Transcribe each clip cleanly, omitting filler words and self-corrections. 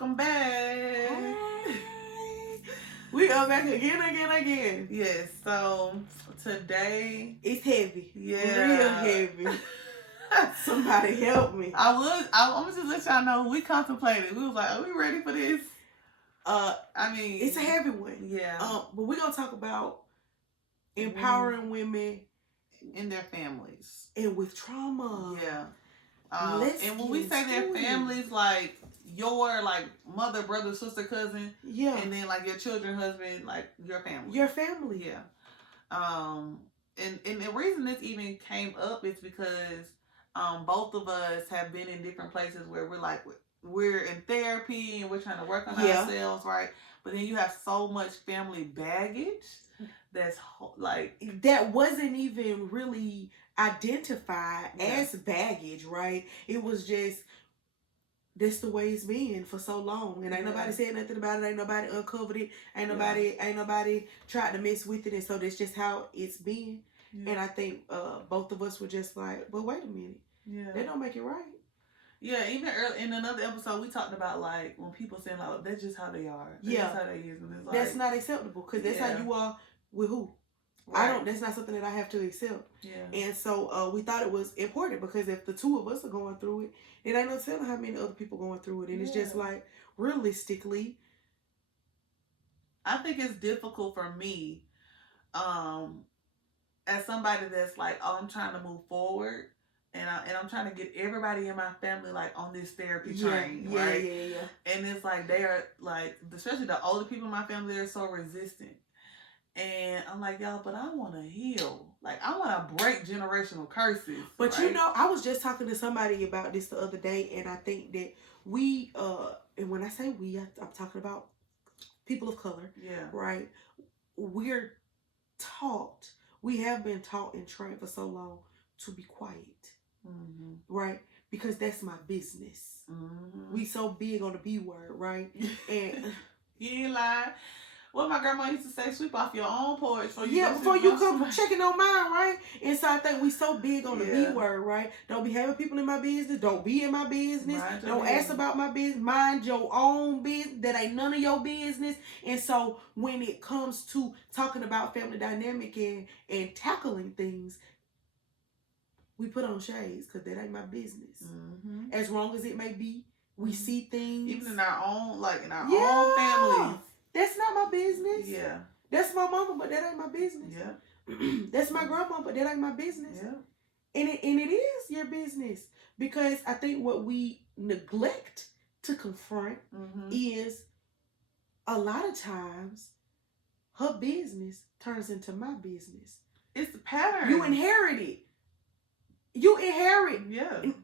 Welcome back. Hi. We are back again. Yes, so today, It's heavy. yeah. Real heavy. Somebody help me. I'm gonna just let y'all know we contemplated. We was like, are we ready for this? I mean, it's a heavy one. Yeah. But we're gonna talk about empowering women in their families and with trauma. Yeah. And when we say their families, like your mother, brother, sister, cousin, yeah, and then like your children, husband, like your family. Your family. Yeah. And the reason this even came up is because both of us have been in different places where we're in therapy and we're trying to work on ourselves, right? But then you have so much family baggage that's that wasn't even really identified as baggage, right? It was just this the way it's been for so long, and ain't nobody said nothing about it. Ain't nobody uncovered it. Ain't nobody tried to mess with it, and so that's just how it's been. Yeah. And I think both of us were just like, but wait a minute, that don't make it right. Yeah, even early in another episode, we talked about like when people saying like that's just how they are. That's just how they is, and it's like that's not acceptable because that's how you are with who. Right. That's not something that I have to accept. Yeah. And so we thought it was important because if the two of us are going through it, it ain't no telling how many other people going through it. And it's just like, realistically, I think it's difficult for me, as somebody that's like, oh, I'm trying to move forward. And I'm trying to get everybody in my family like on this therapy train, right? Yeah. And it's like they are like, especially the older people in my family, they're so resistant. And I'm like, y'all, but I want to heal. Like, I want to break generational curses. But right? I was just talking to somebody about this the other day, and I think that we, and when I say we, I'm talking about people of color. Yeah. Right? We have been taught and trained for so long to be quiet. Mm-hmm. Right? Because that's my business. Mm-hmm. We so big on the B word, right? And you ain't lying. What my grandma used to say, sweep off your own porch before you come checking on mine, right? And so I think we so big on the B word, right? Don't be having people in my business. Don't be in my business. Don't ask about my business. Mind your own business. That ain't none of your business. And so when it comes to talking about family dynamic and tackling things, we put on shades because that ain't my business. Mm-hmm. As wrong as it may be, we see things. Even in our own, own families. That's not my business. Yeah. That's my mama, but that ain't my business. Yeah. That's my grandma, but that ain't my business. Yeah. And it is your business. Because I think what we neglect to confront is a lot of times her business turns into my business. It's the pattern. You inherit it. Yeah. And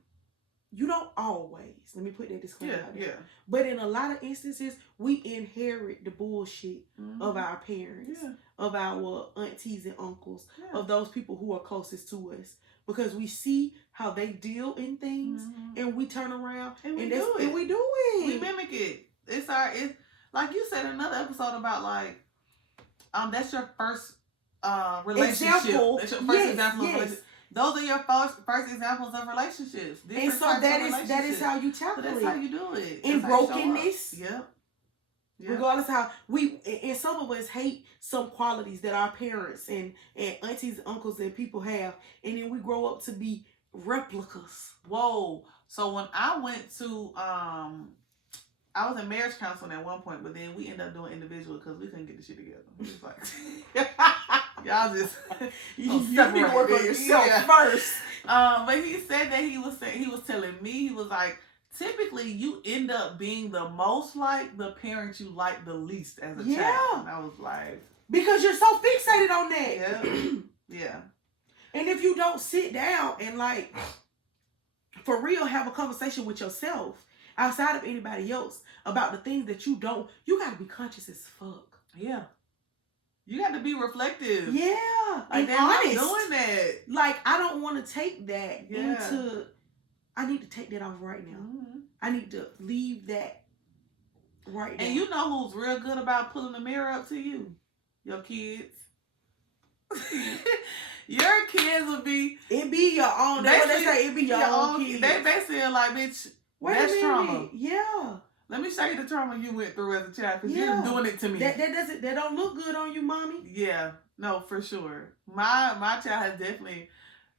you don't always. Let me put that disclaimer out there. Yeah. But in a lot of instances, we inherit the bullshit of our parents, of our aunties and uncles, of those people who are closest to us. Because we see how they deal in things, and we turn around and we do it. We mimic it. It's like you said in another episode about that's your first relationship. Example. That's your first example of relationship. Those are your first examples of relationships. And so that is how you tackle it. That's how you do it. In brokenness. Yep. Regardless how and some of us hate some qualities that our parents and aunties, uncles, and people have, and then we grow up to be replicas. Whoa. So when I went to I was in marriage counseling at one point, but then we ended up doing individual because we couldn't get the shit together. It was like y'all just you need to work on yourself first. But he said that he was telling me, he was like, typically you end up being the most like the parent you like the least as a child. And I was like, because you're so fixated on that. Yeah. Yeah. And if you don't sit down and for real have a conversation with yourself outside of anybody else about the things that you gotta be conscious as fuck. Yeah. You got to be reflective. Yeah. And honest. Doing that. Like, I don't want to take that into, I need to take that off right now. Mm-hmm. I need to leave that right now. And you know who's real good about pulling the mirror up to you? Your kids. Your kids will be. It be your own. That's what they say. It be your own kids. They basically are like, bitch, wait that's a minute. trauma. Yeah. Let me show you the trauma you went through as a child, because you're doing it to me. That don't look good on you, mommy. Yeah, no, for sure. My child has definitely.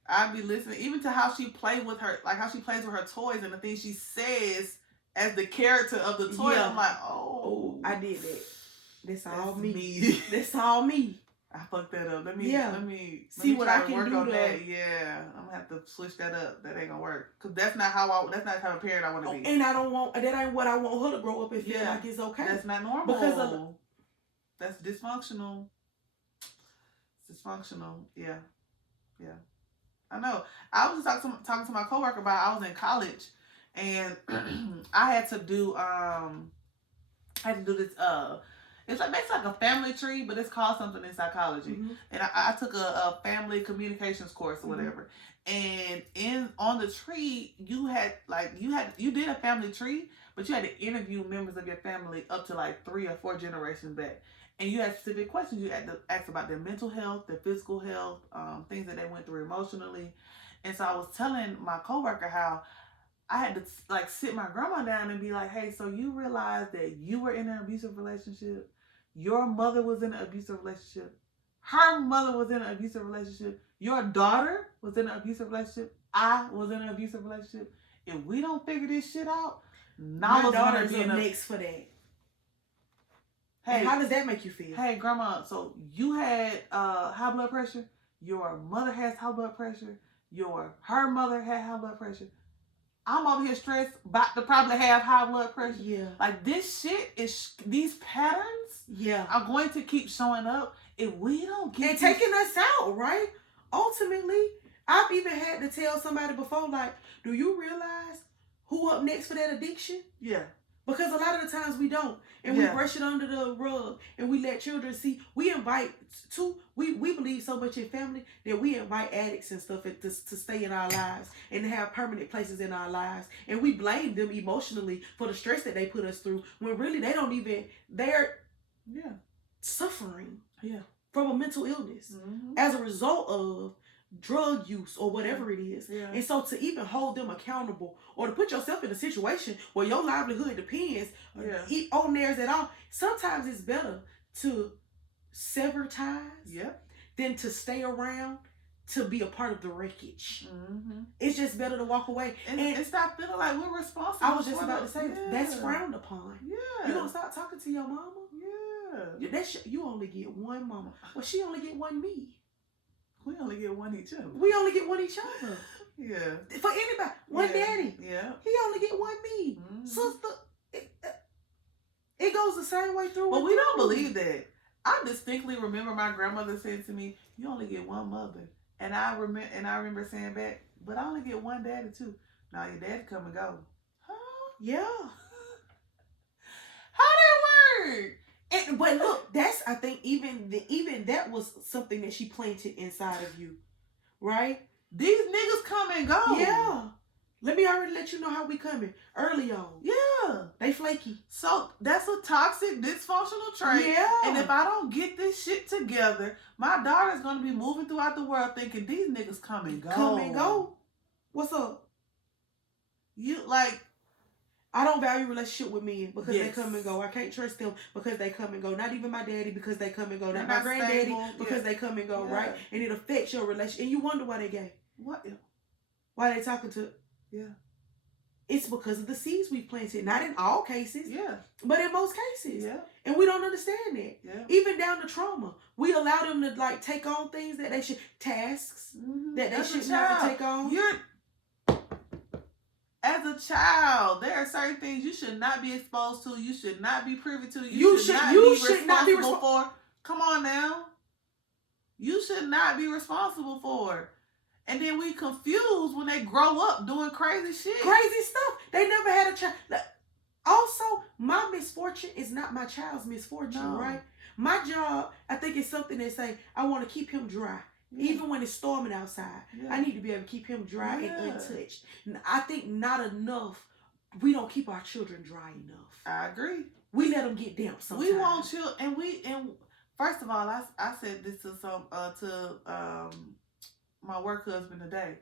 I'd be listening even to how she played with her, like how she plays with her toys and the things she says as the character of the toy. I'm like, oh, I did that. That's all me. That's all me. I fucked that up. Let me see what I can do on that. Yeah, I'm gonna have to switch that up. That ain't gonna work, because that's not the type of parent I want to be. And I don't want that. Ain't what I want her to grow up and feel like it's okay. That's not normal. Because that's dysfunctional. It's dysfunctional. Yeah. I know. I was just talking to my coworker about. I was in college, and I had to do this. It's like basically like a family tree, but it's called something in psychology. Mm-hmm. And I took a family communications course or whatever. Mm-hmm. And on the tree, you did a family tree, but you had to interview members of your family up to like 3 or 4 generations back. And you had specific questions. You had to ask about their mental health, their physical health, things that they went through emotionally. And so I was telling my coworker how I had to like sit my grandma down and be like, hey, so you realize that you were in an abusive relationship? Your mother was in an abusive relationship. Her mother was in an abusive relationship. Your daughter was in an abusive relationship. I was in an abusive relationship. If we don't figure this shit out, my daughter's up next for that. Hey, and how does that make you feel? Hey, grandma, so you had high blood pressure. Your mother has high blood pressure. Her mother had high blood pressure. I'm over here stressed, about to probably have high blood pressure. Yeah. Like, this shit these patterns are going to keep showing up if we don't get and taking us out, right? Ultimately, I've even had to tell somebody before, like, do you realize who up next for that addiction? Yeah. Because a lot of the times we don't. And we brush it under the rug. And we let children see. We believe so much in family that we invite addicts and stuff to stay in our lives and to have permanent places in our lives. And we blame them emotionally for the stress that they put us through, when really they're suffering from a mental illness as a result of drug use or whatever it is. Yeah. And so to even hold them accountable or to put yourself in a situation where your livelihood depends on theirs at all, sometimes it's better to sever ties than to stay around to be a part of the wreckage. Mm-hmm. It's just better to walk away and stop feeling like we're responsible. I was just about to say that's frowned upon. Yeah. You gonna stop talking to your mama? Yeah. You only get one mama. Well, she only get one me. We only get one each other. We only get one each other. Yeah. For anybody. One daddy. Yeah. He only get one me. Mm-hmm. Sister, it goes the same way through. But we don't believe that. I distinctly remember my grandmother said to me, you only get one mother. And I remember saying back, but I only get one daddy too. Now your daddy come and go. Huh? Yeah. How that work? But look, I think even that was something that she planted inside of you, right? These niggas come and go. Yeah. Let me already let you know how we coming early on. Yeah. They flaky. So that's a toxic, dysfunctional trait. Yeah. And if I don't get this shit together, my daughter's gonna be moving throughout the world thinking these niggas come and go. Come and go. What's up? I don't value relationship with men because they come and go. I can't trust them because they come and go. Not even my daddy because they come and go. Not my granddaddy because they come and go, right? And it affects your relationship. And you wonder why they gay. What? Why they talking to? Yeah. It's because of the seeds we've planted. Not in all cases. Yeah. But in most cases. Yeah. And we don't understand that. Yeah. Even down to trauma. We allow them to take on things that they should, tasks that they should not take on. As a child, there are certain things you should not be exposed to. You should not be privy to. You should not be responsible for. Come on now. You should not be responsible for. And then we confused when they grow up doing crazy shit. Crazy stuff. They never had a child. Also, my misfortune is not my child's misfortune, right? My job, I think, is something that say, I want to keep him dry. Yeah. Even when it's storming outside, I need to be able to keep him dry and untouched. I think not enough. We don't keep our children dry enough. I agree. We let them get damp sometimes. We want children, and first of all, I said this to my work husband today.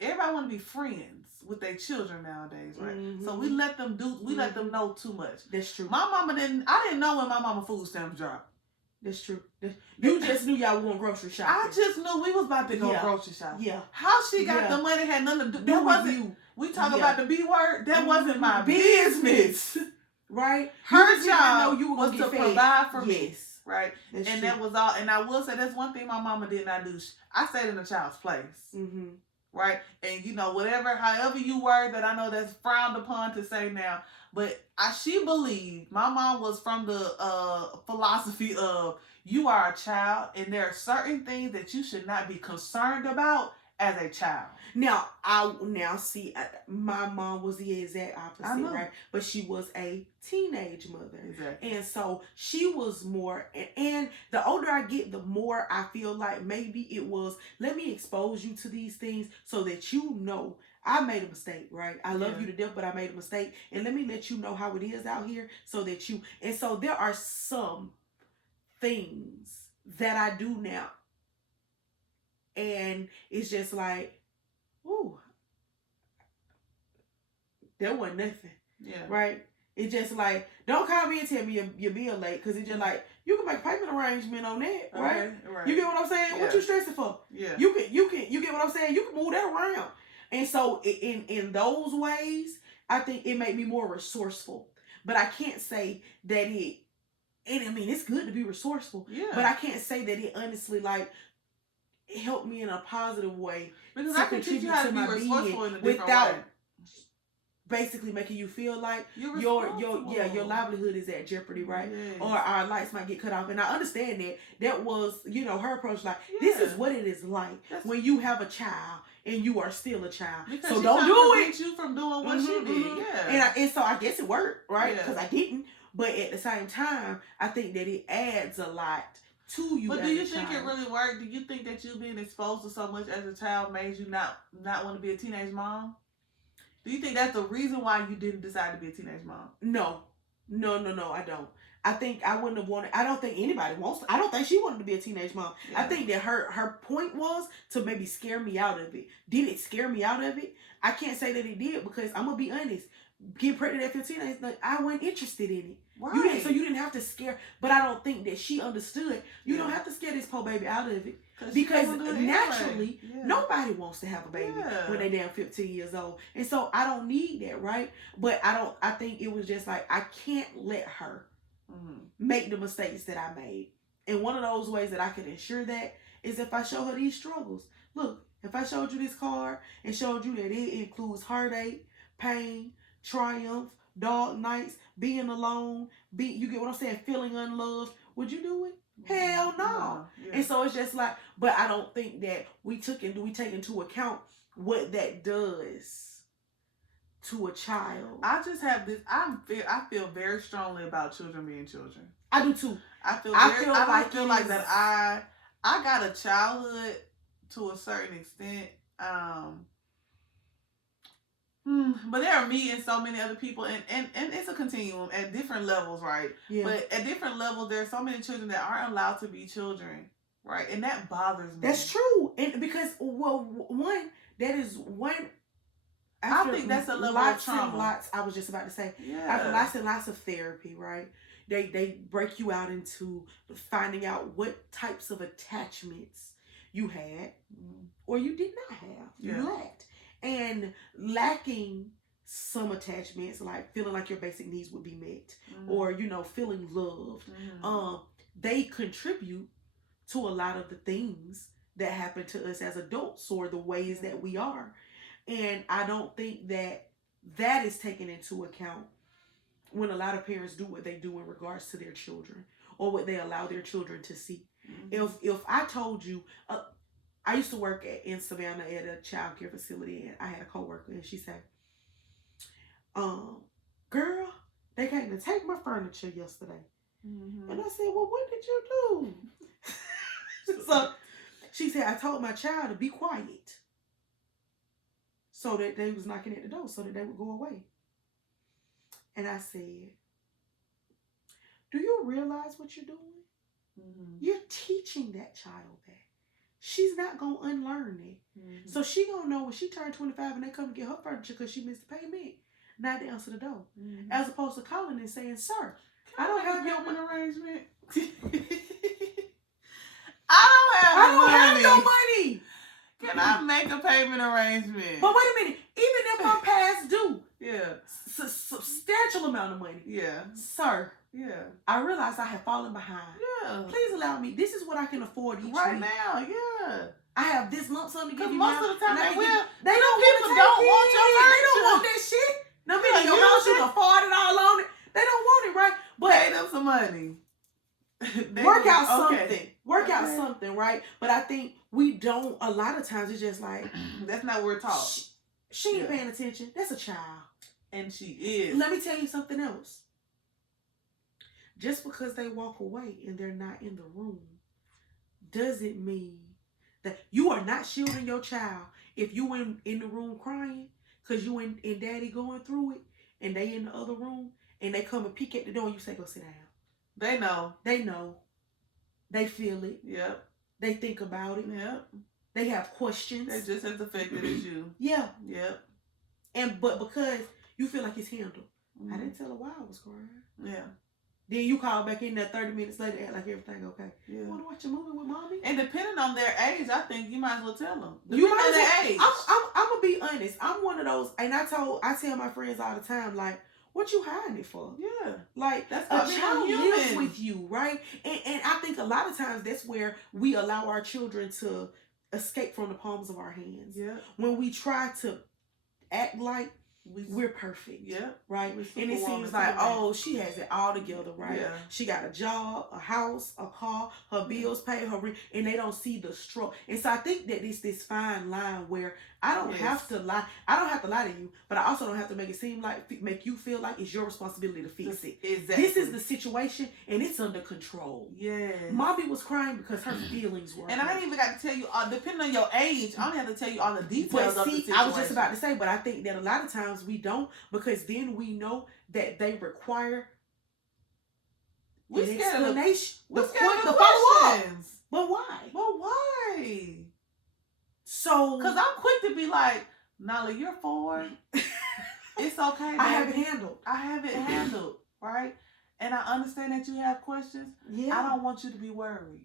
everybody want to be friends with their children nowadays, right? So we let them let them know too much. That's true. My mama I didn't know when my mama food stamps dropped. That's true. You just knew y'all were going grocery shopping. I just knew we was about to go grocery shopping. Yeah. How she got the money had nothing to do. That wasn't you. We talk about the B word. That wasn't my business. Right? Her job was to fed. Provide for me. Right? That's and true. that was all. And I will say that's one thing my mama did not do. I stayed in the child's place. Right? And you know, however you were, that I know that's frowned upon to say now. But she believed, my mom was from the philosophy of, you are a child and there are certain things that you should not be concerned about as a child. Now, my mom was the exact opposite, right? But she was a teenage mother. Exactly. And so she was more, and the older I get, the more I feel like maybe it was, let me expose you to these things so that you know I made a mistake, right? I love you to death, but I made a mistake. And let me let you know how it is out here so that and so there are some things that I do now. And it's just like, ooh, there wasn't nothing. Yeah. Right? It's just like, don't call me and tell me your bill late, because it's just like, you can make a payment arrangement on that, right? Okay, right. You get what I'm saying? Yeah. What you stressing for? Yeah. You get what I'm saying? You can move that around. And so in those ways, I think it made me more resourceful. But I can't say that and I mean, it's good to be resourceful. Yeah. But I can't say that it honestly, like, it helped me in a positive way. Because I can teach you how to be resourceful in a different way. Basically making you feel like your livelihood is at jeopardy, right? Yes. Or our lights might get cut off. And I understand that was, her approach, like, this is what it is like when you have a child and you are still a child. Because so don't do it. You from doing what she did. Yeah. And so I guess it worked, right? Because I didn't. But at the same time, I think that it adds a lot to you. But do you think it really worked? Do you think that you being exposed to so much as a child made you not want to be a teenage mom? Do you think that's the reason why you didn't decide to be a teenage mom? No, I don't. I think I wouldn't have wanted. I don't think anybody wants. I don't think she wanted to be a teenage mom. Yeah. I think that her point was to maybe scare me out of it. Did it scare me out of it? I can't say that it did, because I'm gonna be honest. Getting pregnant at 15, I wasn't interested in it. Right. You didn't have to scare. But I don't think that she understood. You don't have to scare this poor baby out of it. Because naturally, nobody wants to have a baby when they're damn 15 years old. And so I don't need that, right? But I think it was just like, I can't let her make the mistakes that I made. And one of those ways that I can ensure that is if I show her these struggles. Look, if I showed you this card and showed you that it includes heartache, pain, triumph, dark nights, being alone, you get what I'm saying, feeling unloved, would you do it? Hell no. Yeah. And so it's just like, but I don't think that we take into account what that does to a child. I just have this. I feel very strongly about children being children. I do too. I feel like that. I got a childhood to a certain extent. But there are me and so many other people, and it's a continuum at different levels, right? Yeah. But at different levels, there are so many children that aren't allowed to be children, right? And that bothers me. That's true, and because I think that's a level of trauma. I was just about to say, after lots and lots of therapy, right? They break you out into finding out what types of attachments you had or you did not have. You lacked. And lacking some attachments, like feeling like your basic needs would be met, or feeling loved, they contribute to a lot of the things that happen to us as adults, or the ways that we are. And I don't think that is taken into account when a lot of parents do what they do in regards to their children, or what they allow their children to see. If I told you, I used to work in Savannah at a child care facility, and I had a coworker, and she said, girl, they came to take my furniture yesterday. And I said, well, what did you do? So she said, I told my child to be quiet so that they was knocking at the door so that they would go away. And I said, do you realize what you're doing? You're teaching that child that. she's not going to unlearn it. Mm-hmm. So she going to know when she turned 25 and they come to get her furniture because she missed the payment, not to answer the door. Mm-hmm. As opposed to calling and saying, sir, I don't have your arrangement. I don't have no money. Can I make a payment arrangement? But wait a minute. Even if I'm past due, substantial amount of money. Yeah. Sir. Yeah. I realize I have fallen behind. Yeah. Please allow me. This is what I can afford each week. Right now, yeah. I have this lump sum to give you. Most of the time they don't want your furniture. They don't want that shit. No matter your house, you can afford it all on it. They don't want it, right? But pay them some money. Work out something. Work out something, right? But I think we don't. A lot of times it's just like that's not what we're taught. She ain't paying attention. That's a child, and she is. Let me tell you something else. Just because they walk away and they're not in the room, doesn't mean that you are not shielding your child. If you in the room crying because you and daddy going through it, and they in the other room, and they come and peek at the door, and you say, go sit down. They know. They know. They feel it. Yep. They think about it. Yep. They have questions. They're just as affected as you. Yeah. Yep. But because you feel like it's handled. Mm-hmm. I didn't tell her why I was crying. Yeah. Then you call back in there 30 minutes later, act like everything okay. Yeah. You want to watch a movie with mommy? And depending on their age, I think you might as well tell them. You might as well. Age. I'm gonna be honest. I'm one of those, and I tell my friends all the time, like, what you hiding it for? Yeah. Like, that's a child lives with you, right? And I think a lot of times that's where we allow our children to escape from the palms of our hands. Yeah. When we try to act like we're perfect. Yeah. Right? And it seems like, oh, she has it all together, right? Yeah. She got a job, a house, a car, her bills paid, her rent, and they don't see the struggle. And so I think that it's this fine line where I don't have to lie. I don't have to lie to you, but I also don't have to make it seem like, make you feel like it's your responsibility to fix it. Exactly. This is the situation, and it's under control. Yes. Mommy was crying because her feelings were and I ain't even got to tell you, depending on your age, I don't have to tell you all the details of the situation. I was just about to say, but I think that a lot of times we don't, because then we know that they require an explanation. The follow-up. But why? But why? So, because I'm quick to be like, Nala, you're 4. It's okay. Baby. I have it handled. Right? And I understand that you have questions. Yeah. I don't want you to be worried.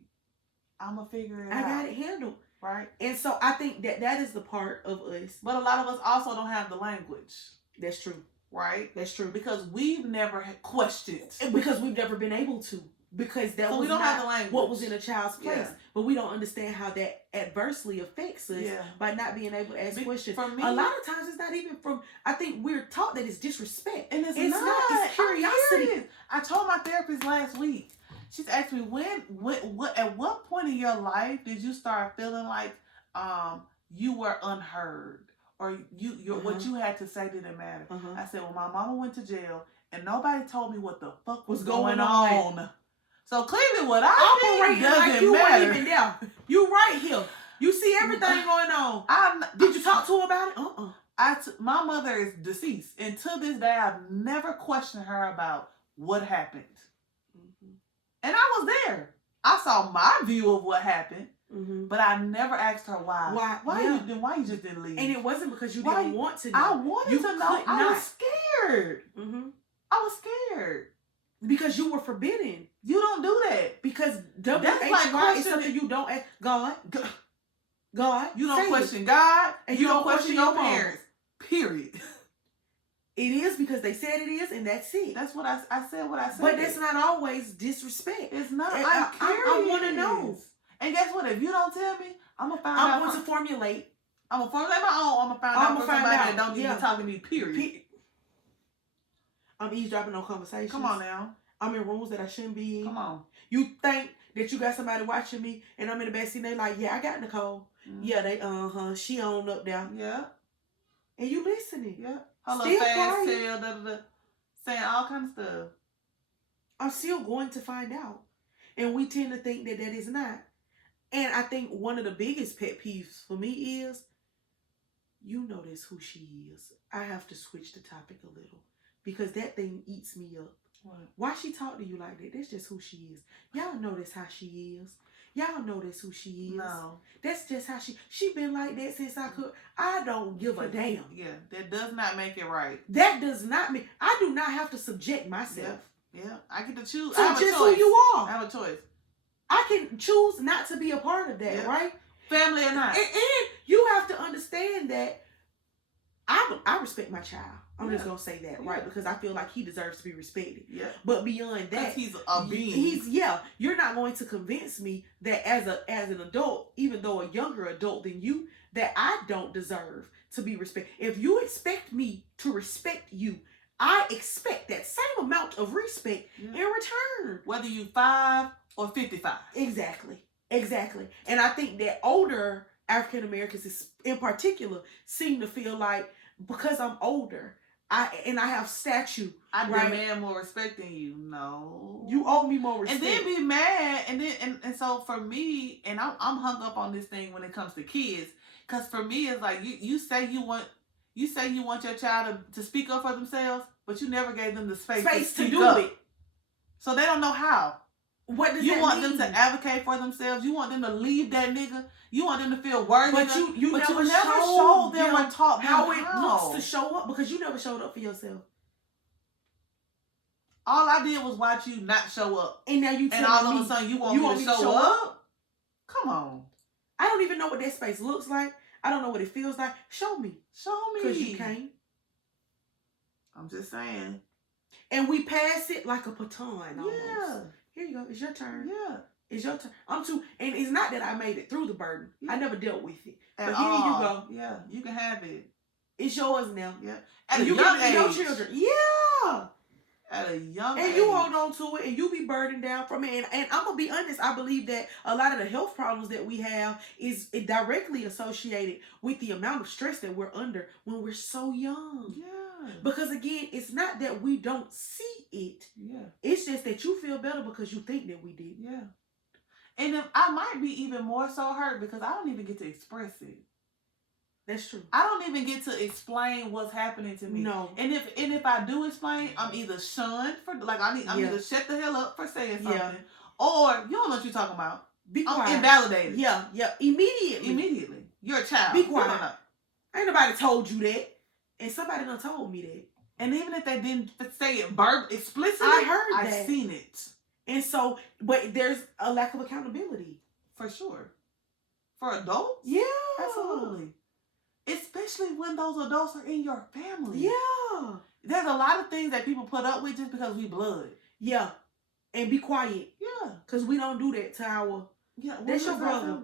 I'm going to figure it out. I got it handled. Right? And so I think that is the part of us. But a lot of us also don't have the language. That's true. Right? That's true. Because we've never questioned. Because we've never been able to. Because that was not what was in a child's place. Yeah. But we don't understand how that adversely affects us by not being able to ask questions. For me, a lot of times it's not even from, I think we're taught that it's disrespect. And it's not. It's curiosity. I told my therapist last week, she's asked me, at what point in your life did you start feeling like you were unheard? Or what you had to say didn't matter? I said, well, my mama went to jail and nobody told me what the fuck was going on. So clearly what I think doesn't like you matter. Weren't even there. You right here. You see everything going on. Did you talk to her about it? My mother is deceased. And to this day, I've never questioned her about what happened. Mm-hmm. And I was there. I saw my view of what happened. Mm-hmm. But I never asked her why. Why you just didn't leave? And it wasn't because you didn't want to know. I wanted to know. I was scared. Mm-hmm. I was scared. Because you were forbidden. You don't do that. Because WHY is something you don't ask God. God. You don't question God. And you don't question your parents. Period. It is because they said it is, and that's it. That's what I said. What I said. But that's not always disrespect. It's not. I want to know. And guess what? If you don't tell me, I'm gonna find out. I'm going to formulate. I'm gonna formulate my own. I'm gonna find out from somebody that don't need to talk to me. Period. I'm eavesdropping on conversations. Come on now. I'm in rooms that I shouldn't be in. Come on. You think that you got somebody watching me and I'm in the backseat and they like, yeah, I got Nicole. Mm-hmm. Yeah, they, she on up there. Yeah. And you listening. Yeah. Her little fast tail, saying all kinds of stuff. I'm still going to find out. And we tend to think that is not. And I think one of the biggest pet peeves for me is, you notice who she is. I have to switch the topic a little. Because that thing eats me up. What? Why she talk to you like that? That's just who she is. Y'all notice how she is. Y'all know that's who she is. No. That's just how she been like that since I could. I don't give a damn. Yeah, that does not make it right. That does not mean I do not have to subject myself. Yeah, I get to choose. So I have just a choice. who you are. I have a choice. I can choose not to be a part of that, right? Family or not. And you have to understand that I respect my child. I'm just gonna say that, right? Because I feel like he deserves to be respected. Yeah. But beyond that, he's a being. You're not going to convince me that as an adult, even though a younger adult than you, that I don't deserve to be respected. If you expect me to respect you, I expect that same amount of respect in return. Whether you 5 or 55. Exactly. And I think that older African Americans in particular seem to feel like because I'm older, I have stature, I demand more respect than you. No, you owe me more respect, and then be mad, and so for me, and I'm hung up on this thing when it comes to kids, because for me it's like you say you want your child to speak up for themselves, but you never gave them the space to do it, so they don't know how. What does you that want mean? them to advocate for themselves? You want them to leave that nigga? You want them to feel worthy? But you never showed them or taught them how it looks to show up, because you never showed up for yourself. All I did was watch you not show up, and now you and all of a sudden you want me to show up? Come on! I don't even know what that space looks like. I don't know what it feels like. Show me, because you can't. I'm just saying. And we pass it like a baton. Almost. Yeah. Here you go. It's your turn. Yeah. It's your turn. And it's not that I made it through the burden. Yeah. I never dealt with it. But here you go. Yeah. You can have it. It's yours now. Yeah. At a young age. Your children. Yeah. At a young age. And you hold on to it and you be burdened down from it. And I'm going to be honest. I believe that a lot of the health problems that we have is directly associated with the amount of stress that we're under when we're so young. Yeah. Because again, it's not that we don't see it. Yeah. It's just that you feel better because you think that we did. Yeah. And if I might be even more so hurt because I don't even get to express it. That's true. I don't even get to explain what's happening to me. No. And if I do explain, I'm either shunned for I'm either shut the hell up for saying something, or you don't know what you're talking about. Be quiet. I'm invalidated. Yeah. Immediately. You're a child. Be quiet. Ain't nobody told you that. And somebody done told me that. And even if they didn't say it explicitly, I heard that. I've seen it. And so, but there's a lack of accountability. For sure. For adults? Yeah. Absolutely. Especially when those adults are in your family. Yeah. There's a lot of things that people put up with just because we blood. Yeah. And be quiet. Yeah. Because we don't do that to our... Yeah. That's your brother.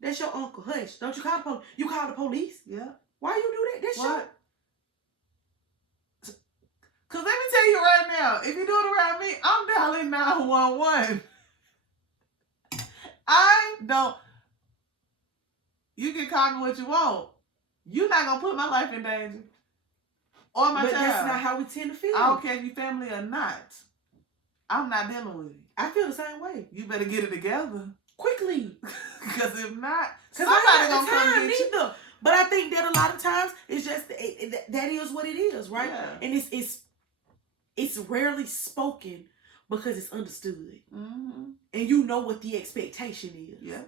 That's your uncle. Hush. Don't you call the police. You call the police? Yeah. Why you do that? That's what? Because let me tell you right now, if you do it around me, I'm dialing 911. I don't... You can call me what you want. You're not going to put my life in danger. Or my child. But that's not how we tend to feel. I don't care if you're family or not. I'm not dealing with it. I feel the same way. You better get it together. Quickly. Because if not, somebody's going to come get you. But I think that a lot of times, it's just, that is what it is, right? Yeah. And it's rarely spoken because it's understood. Mm-hmm. And you know what the expectation is. Yeah.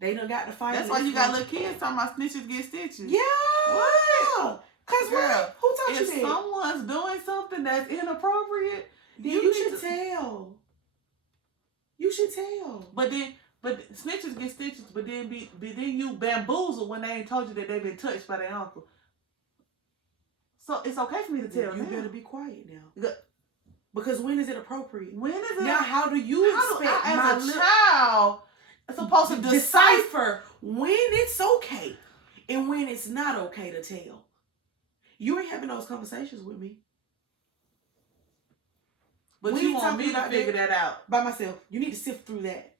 They done got to fight. That's why you got little kids talking about snitches get stitches. Yeah. What? Because what? Who taught you that? If someone's doing something that's inappropriate, then you should tell. You should tell. But snitches get stitches, but then you bamboozle when they ain't told you that they've been touched by their uncle. So it's okay for me to tell you. You better be quiet now. Because when is it appropriate? When is it? Now, how do you expect as a child supposed to decipher when it's okay and when it's not okay to tell? You ain't having those conversations with me. But you want me to figure that out by myself. You need to sift through that.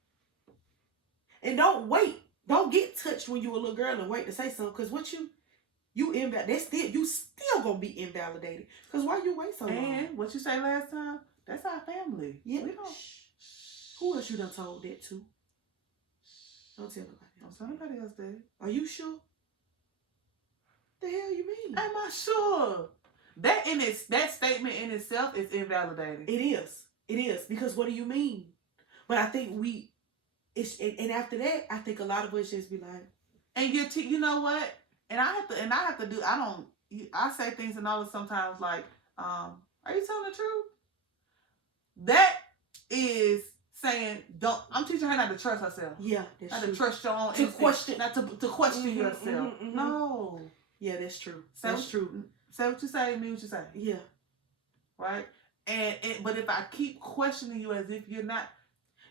And don't wait. Don't get touched when you a little girl and wait to say something. Because what you still gonna be invalidated. Because why you wait so long? And what you say last time, that's our family. Yeah. We don't. Who else you done told that to? Don't tell nobody else. Don't tell nobody else that. Are you sure? The hell you mean? Am I sure? That statement in itself is invalidating. It is. Because what do you mean? But I think we and after that, I think a lot of us just be like, and you know what? And I have to do. I say things and all this sometimes like, are you telling the truth? That is saying don't. I'm teaching her not to trust herself. Yeah, that's not true. to trust your own instinct. Question, not to question yourself. No. Yeah, that's true. That's true. Say what you say, mean what you say. Yeah. Right. And but if I keep questioning you as if you're not,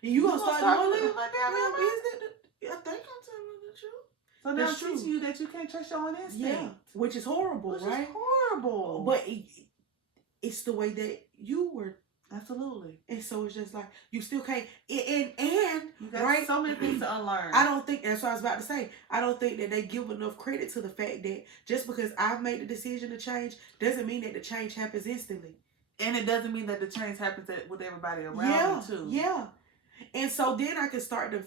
you gonna start believing my damn I think I'm telling the truth. So now I'm teaching you that you can't trust your own instinct. Yeah, which is horrible, right? Is horrible. But it's the way that you were. Absolutely. And so it's just like you still can't. And you got right, so many things to unlearn. I don't think that's what I was about to say. I don't think that they give enough credit to the fact that just because I've made the decision to change doesn't mean that the change happens instantly. And it doesn't mean that the change happens with everybody around you too. Yeah. And so then I can start to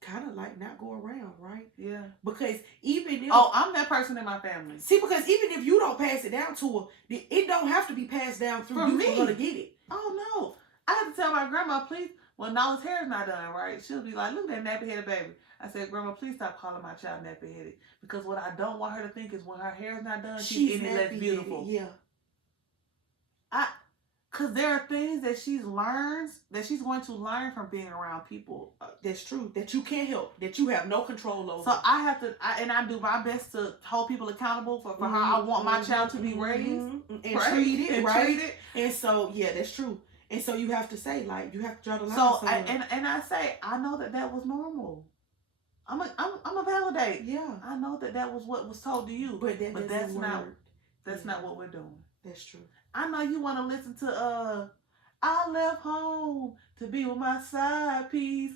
kind of like not go around, right? Yeah. Because even if... Oh, I'm that person in my family. See, because even if you don't pass it down to her, it don't have to be passed down through you for her to get it. Oh, no. I have to tell my grandma, please, when Nala's hair is not done, right? She'll be like, look at that nappy-headed baby. I said, Grandma, please stop calling my child nappy-headed. Because what I don't want her to think is when her hair is not done, she's any less beautiful. Yeah. Because there are things that she's going to learn from being around people. That's true. That you can't help. That you have no control over. So I have to, I do my best to hold people accountable for how I want my child to be raised. And treated, right? And so, yeah, that's true. And so you have to say, like, you have to draw the line. So, I say, I know that was normal. I'm a validate. Yeah. I know that was what was told to you. But that's not what we're doing. That's true. I know you want to listen to I left home to be with my side piece.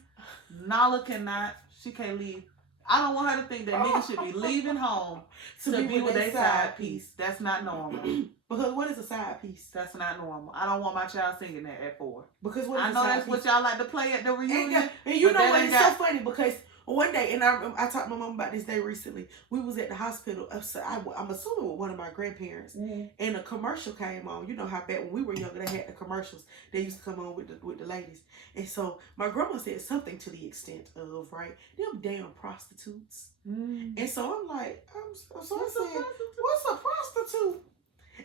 Nala cannot. She can't leave. I don't want her to think that niggas should be leaving home to be with their side piece. That's not normal. Because what is a side piece? That's not normal. I don't want my child singing that at 4. Because what is I know that's what y'all like to play at the reunion. And you know what? It's so funny because one day, and I talked to my mom about this day recently. We was at the hospital. I'm assuming with one of my grandparents, and a commercial came on. You know how back when we were younger, they had the commercials. They used to come on with the ladies. And so my grandma said something to the extent of, right, them damn prostitutes. And so I'm like, so I said, what's a prostitute?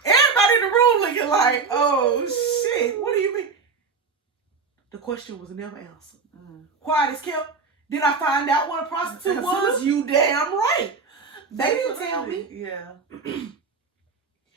Everybody in the room looking like, oh shit, what do you mean? The question was never answered. Quiet as kept. Did I find out what a prostitute was? You damn right. They didn't tell me. Yeah.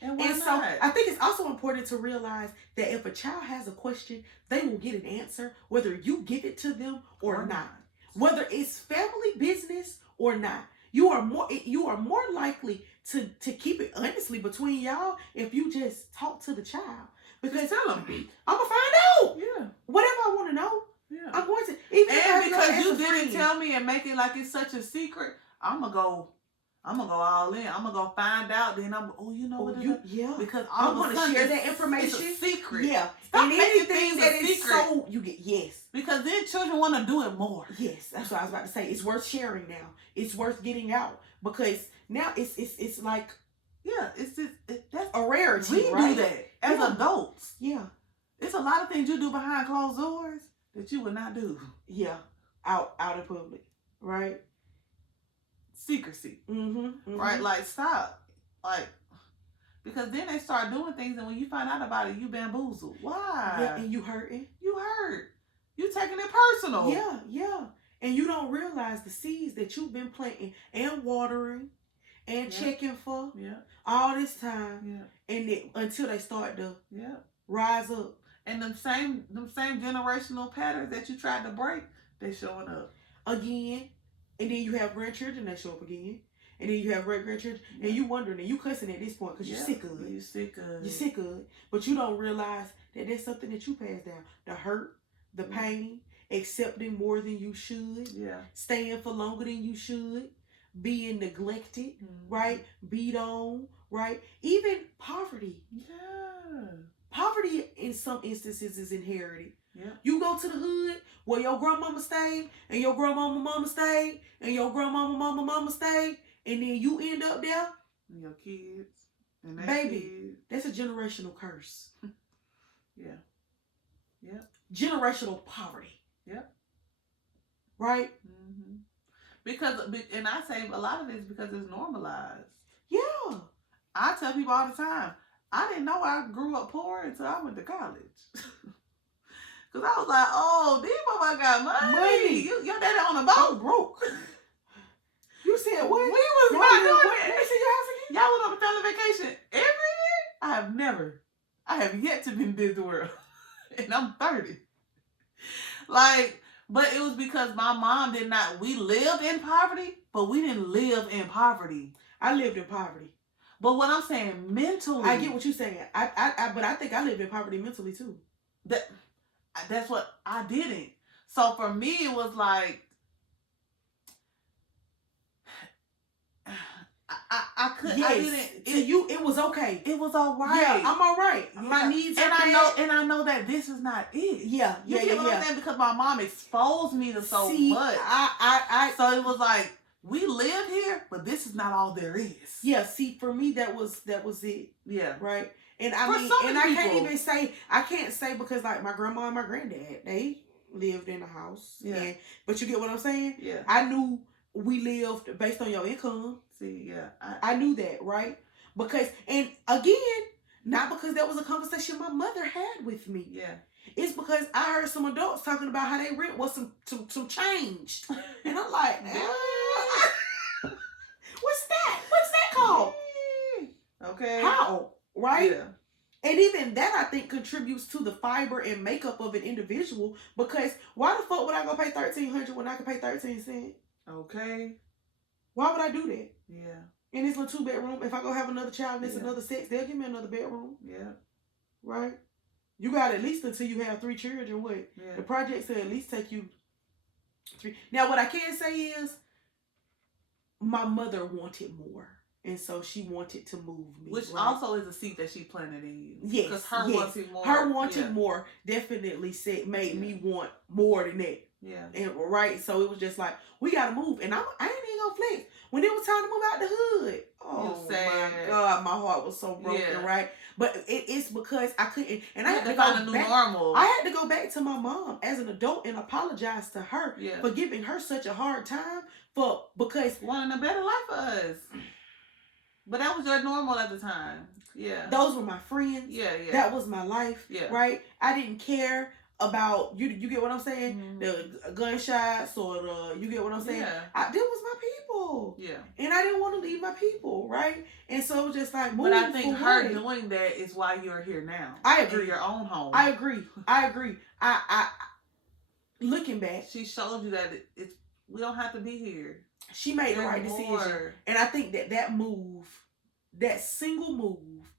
And so I think it's also important to realize that if a child has a question, they will get an answer, whether you give it to them or not. Whether it's family business or not. You are more likely to keep it honestly between y'all if you just talk to the child. Because tell them, I'm gonna find out. Yeah. Whatever I want to know. Yeah. I'm going to. And because you didn't tell me and make it like it's such a secret, I'm gonna go all in. I'm gonna go find out. Then you know what? Yeah. Because I want to share that information. It's a secret. Yeah. Stop and making anything things that a is secret. so you get Because then children want to do it more. Yes, that's what I was about to say. It's worth sharing now. It's worth getting out because now it's like that's a rarity. We do that as adults. Yeah. It's a lot of things you do behind closed doors that you would not do. Yeah. Out in public. Right? Secrecy. Right? Like, stop. Like, because then they start doing things and when you find out about it, you bamboozled. Why? Yeah, and you hurting. You hurt. You taking it personal. Yeah. And you don't realize the seeds that you've been planting and watering and checking for all this time. Yeah. And until they start to rise up. And them same generational patterns that you tried to break, they showing up. Again. And then you have grandchildren that show up again. And then you have great-grandchildren. And you wondering, and you cussing at this point because you're sick of it. You're sick of it. But you don't realize that there's something that you pass down. The hurt, the pain, accepting more than you should. Yeah. Staying for longer than you should. Being neglected, right? Beat on, right? Even poverty. Yeah. Poverty in some instances is inherited. Yeah. You go to the hood where your grandmama stayed, and your grandmama mama stayed, and your grandmama mama stayed, and then you end up there. And your kids. And baby, that's a generational curse. Yeah. Generational poverty. Yep. right? Mm-hmm. Because, and I say a lot of this because it's normalized. Yeah. I tell people all the time, I didn't know I grew up poor until I went to college. Because I was like, oh, these motherfuckers got money. Your daddy on a boat broke. You said what? We was y'all not doing what? that. Let me see your house again. Y'all went on a family vacation every year? I have yet to be in Disney World. And I'm 30. Like, but it was because my mom did not, we lived in poverty, but we didn't live in poverty. I lived in poverty. But what I'm saying, mentally. I get what you're saying. But I think I lived in poverty mentally too. That's what I didn't. So for me, it was like, I couldn't. Yes. I didn't. To you, it was okay. It was all right. Yeah, I'm all right. My needs and are I know that this is not it. Yeah. You get what I'm saying? Because my mom exposed me to so much. So it was like, we live here, but this is not all there is. Yeah. See, for me, that was it. Yeah. Right. And I mean, and I can't even say, because like my grandma and my granddad, they lived in a house. Yeah. But you get what I'm saying? Yeah. I knew we lived based on your income. See, yeah. I knew that, right? Because, and again, not because that was a conversation my mother had with me. Yeah. It's because I heard some adults talking about how they rent was some change. And I'm like, what's that? What's that called? Okay. How? Right? Yeah. And even that, I think, contributes to the fiber and makeup of an individual. Because why the fuck would I go pay $1,300 when I can pay 13 cents? Okay. Why would I do that? Yeah. In this little 2-bedroom, if I go have another child and it's another sex, they'll give me another bedroom. Yeah. Right? You got at least until you have 3 children. What? Yeah. The projects will at least take you 3. Now, what I can say is, my mother wanted more. And so she wanted to move me. Which also is a seed that she planted in you. Yes. Because her wanting more. Her wanting more definitely made me want more than that. Yeah. And right. So it was just like, we gotta move. And I ain't even gonna flex. When it was time to move out the hood. Oh my God, my heart was so broken, right? But it's because I couldn't, and I had to find a new normal. I had to go back to my mom as an adult and apologize to her for giving her such a hard time because wanting a better life for us. But that was your normal at the time. Yeah. Those were my friends. Yeah. That was my life. Yeah. Right? I didn't care about you get what I'm saying? Mm-hmm. The gunshots or you get what I'm saying? Yeah. That was my people. Yeah. And I didn't want to leave my people, right? And so it was just like moving. But I think her doing that is why you're here now. I agree. In your own home. I agree. I looking back, she showed you that it's we don't have to be here. She made the right decision. And I think that move, that single move,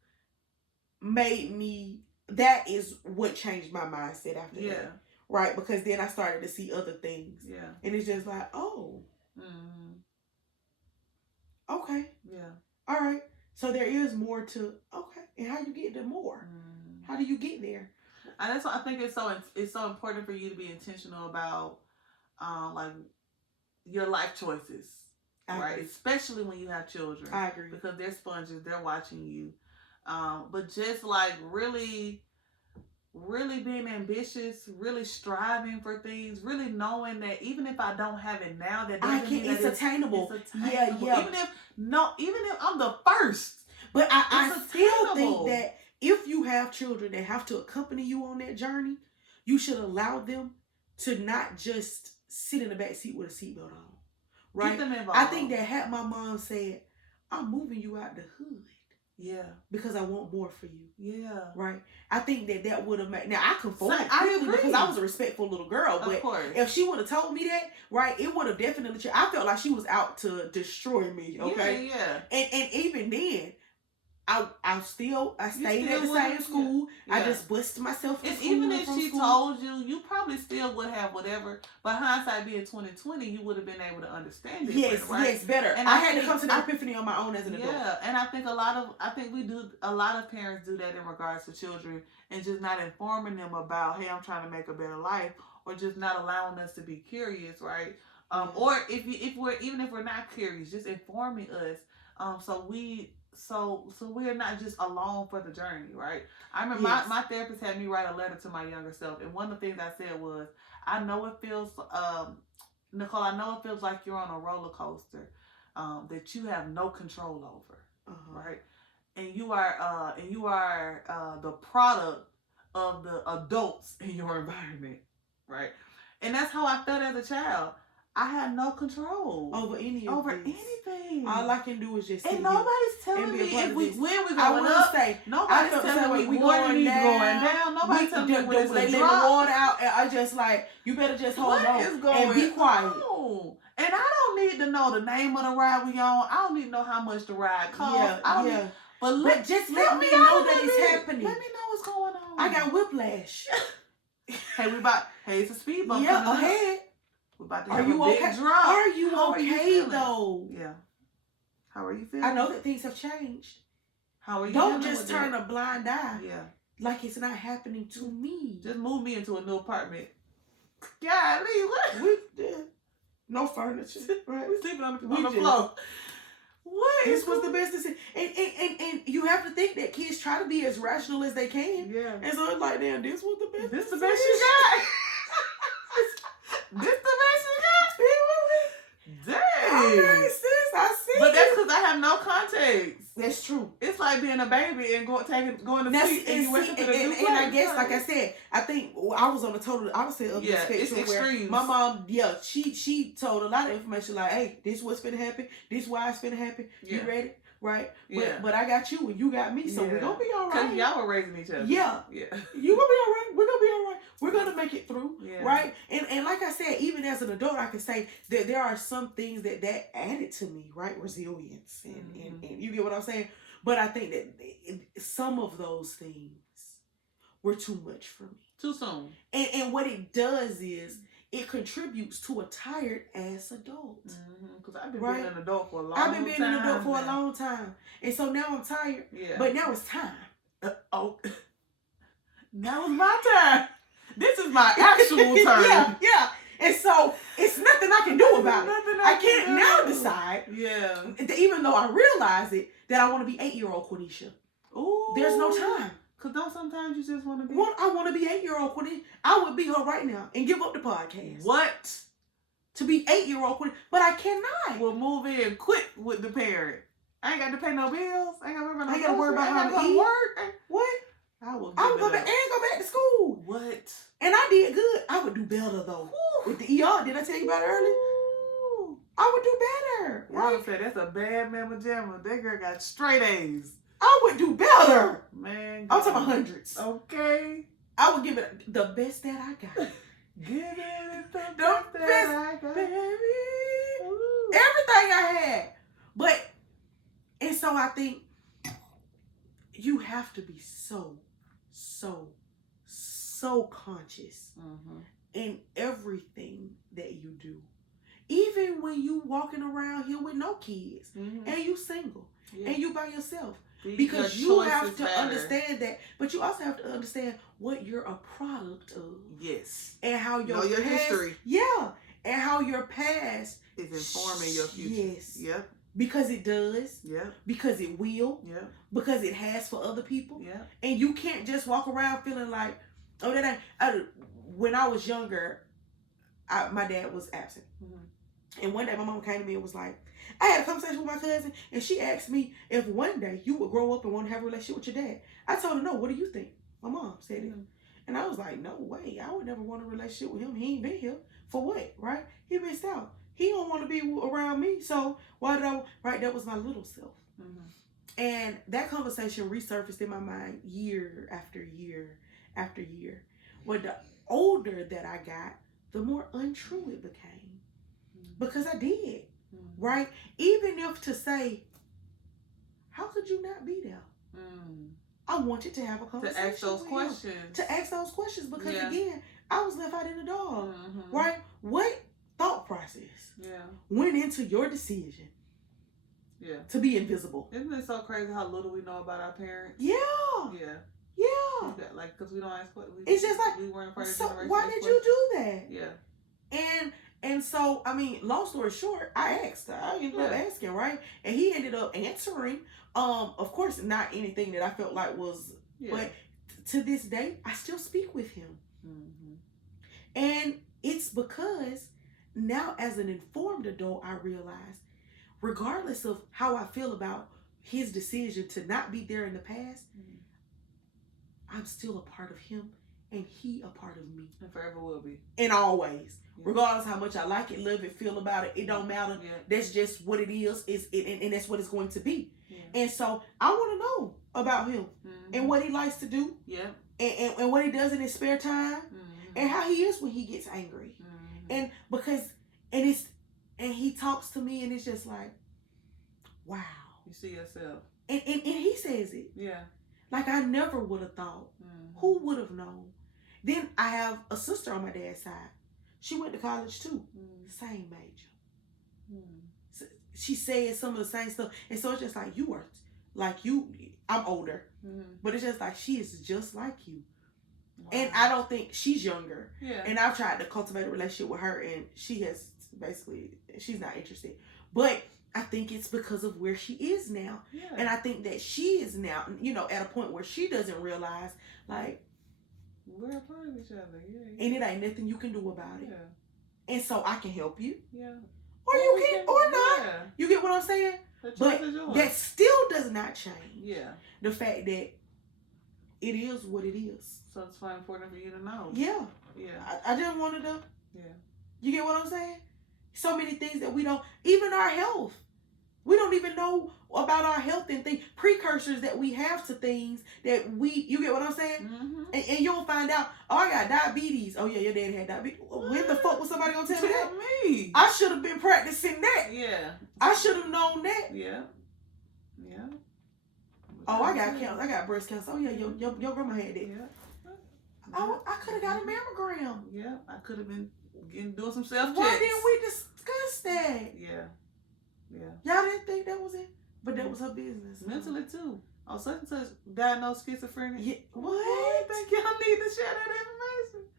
made me, that is what changed my mindset after that. Right? Because then I started to see other things. Yeah. And it's just like, oh. Mm-hmm. Okay. Yeah. All right. So there is more to, okay. And how you get to more? Mm-hmm. How do you get there? And that's why I think it's so important for you to be intentional about, like, your life choices, right? Especially when you have children. I agree. Because they're sponges, they're watching you. But just like really being ambitious, really striving for things, really knowing that even if I don't have it now, that doesn't mean it's attainable. It's attainable. Yeah. Even if I'm the first. But I still think that if you have children that have to accompany you on that journey, you should allow them to not just sit in the back seat with a seatbelt on, right? Get them involved. I think that had my mom said, "I'm moving you out the hood, because I want more for you, right?" I think that would have made. Now I conformed. I agree because I was a respectful little girl, but if she would have told me that, right, it would have definitely. I felt like she was out to destroy me. Okay, and even then. I stayed at the same school. Yeah. I just busted myself to school. Even if she told you, you probably still would have whatever. But hindsight being 2020, you would have been able to understand it. Yes, better, right? Yes, better. And I had to come to the epiphany on my own as an adult. Yeah, and I think a lot of parents do that in regards to children and just not informing them about, hey, I'm trying to make a better life, or just not allowing us to be curious, right? Or if we're not curious, just informing us, so we're not just alone for the journey, right? I remember my therapist had me write a letter to my younger self, and one of the things I said was, I know it feels Nicole, I know it feels like you're on a roller coaster that you have no control over, right? And you are the product of the adults in your environment, right? And that's how I felt as a child. I had no control over anything. All I can do is just and nobody's telling me if we when we're going up. Nobody's telling me when we going down. Nobody's telling me when it's a drop. They let the water out, and I just like, you better just hold on and be quiet. And I don't need to know the name of the ride we on. I don't need to know how much the ride costs. But just let me know that it's happening. Let me know what's going on. I got whiplash. Hey, it's a speed bump. Yeah, ahead. We're about to have a big drop. Are you okay though? Yeah. How are you feeling? I know that things have changed. How are you Don't just turn a blind eye. Yeah. Like it's not happening to me. Just move me into a new apartment. Golly, what? We no furniture. Right? We sleeping on the floor. What? This was the best decision. And you have to think that kids try to be as rational as they can. Yeah. And so it's like, damn, this was the best. This the best you got. This the best you got. Dang. Alright, sis, I see. But that's because I have no context. That's true. It's like being a baby and going to sleep and you wake up in a new place. And I guess, like I said, I think I was on the total opposite of the spectrum. Where my mom, she told a lot of information like, hey, this what's finna happen. This why it's finna happen. You ready? Right? But I got you and you got me, so we're gonna be all right. Because y'all were raising each other. Yeah. You gonna be all right. We're gonna be all right. We're gonna make it through. Yeah. Right? And like I said, even as an adult, I can say that there are some things that added to me, right? Resilience and you get what I'm saying? But I think that some of those things were too much for me. Too soon. And what it does is it contributes to a tired ass adult. Because I've been being an adult for a long time. I've been being an adult for a long time. And so now I'm tired. Yeah. But now it's time. Now it's my time. This is my actual turn. Yeah. And so it's nothing I can do about it. I can't now decide. Yeah. Even though I realize it, that I want to be 8-year-old Quenisha. Ooh. There's no time. Because don't sometimes you just want to be... I want to be 8-year-old Quenisha. I would be her right now and give up the podcast. What? To be 8-year-old Quenisha. But I cannot. Well, move in quick with the parent. I ain't got to pay no bills. I ain't got to worry about how to work. What? I would go back to school. What? And I did good. I would do better though. Woo. With the ER, did I tell you about it earlier? I would do better. Right? Say that's a bad mamma jamma. That girl got straight A's. I would do better. Man. I'm talking hundreds. Okay. I would give it the best that I got. Give it the best that I got. Baby. Everything I had. And so I think you have to be so conscious in everything that you do. Even when you walking around here with no kids and you single and you by yourself. Because you have to understand that, but you also have to understand what you're a product of. Yes. And how your past, history. Yeah. And how your past is informing your future. Yes. Yep. Because it does. Yep. Because it will. Yep. Because it has for other people. Yep. And you can't just walk around feeling like, oh, that ain't. When I was younger, my dad was absent. And one day my mom came to me and was like, I had a conversation with my cousin and she asked me if one day you would grow up and want to have a relationship with your dad. I told her, no, what do you think? My mom said it. And I was like, no way. I would never want a relationship with him. He ain't been here. For what? Right? He missed out. He don't want to be around me. So why did I? Right? That was my little self. And that conversation resurfaced in my mind year after year after year. Well, the older that I got, the more untrue it became. Because I did. Right? Even if to say, how could you not be there? I wanted to have a conversation. To ask those questions. To ask those questions because again, I was left out in the dark. Right? What thought process went into your decision to be invisible? Isn't it so crazy how little we know about our parents? Yeah. Like, because we don't ask what we. It's just like, we weren't part of so generation. why did you do that? Yeah. And so, I mean, long story short, I asked. I ended up asking, right? And he ended up answering. Of course, not anything that I felt like was, but to this day, I still speak with him. And it's because now as an informed adult, I realize, regardless of how I feel about his decision to not be there in the past, I'm still a part of him, and he a part of me. And forever will be. And always. Yeah. Regardless how much I like it, love it, feel about it, it don't matter. Yeah. That's just what it is. And that's what it's going to be. Yeah. And so I want to know about him and what he likes to do. Yeah. And what he does in his spare time. And how he is when he gets angry. And he talks to me, and it's just like, wow. You see yourself. And he says it. Yeah. Like, I never would have thought. Who would have known? Then I have a sister on my dad's side. She went to college too. Same major. So she said some of the same stuff. And so it's just like, I'm older. But it's just like, she is just like you. Wow. And I don't think she's younger. Yeah. And I've tried to cultivate a relationship with her, and she's not interested. But I think it's because of where she is now. Yeah. And I think that she is now, at a point where she doesn't realize, like, we're a part of each other. Yeah. And it ain't nothing you can do about it. And so I can help you. Yeah. Or you can, or not. Yeah. You get what I'm saying? But that still does not change. Yeah. The fact that it is what it is. So it's quite important for you to know. Yeah. Yeah. I just wanted to. Yeah. You get what I'm saying? So many things that we don't, even our health. We don't even know about our health and things, precursors that we have to things that you get what I'm saying? And you'll find out, I got diabetes. Oh yeah, your daddy had diabetes. What? When the fuck was somebody gonna tell me that? Me. I should have been practicing that. Yeah. I should have known that. Yeah. Yeah. Oh, I got cancer. I got breast cancer. Oh yeah, your grandma had that. Yeah. I could have got a mammogram. Yeah, I could have been doing some self-checks. Why didn't we discuss that? Yeah. Yeah. Y'all didn't think that was it? But that was her business. Mentally too. On such and such diagnosed schizophrenia. Yeah. What? I think y'all need to share that information.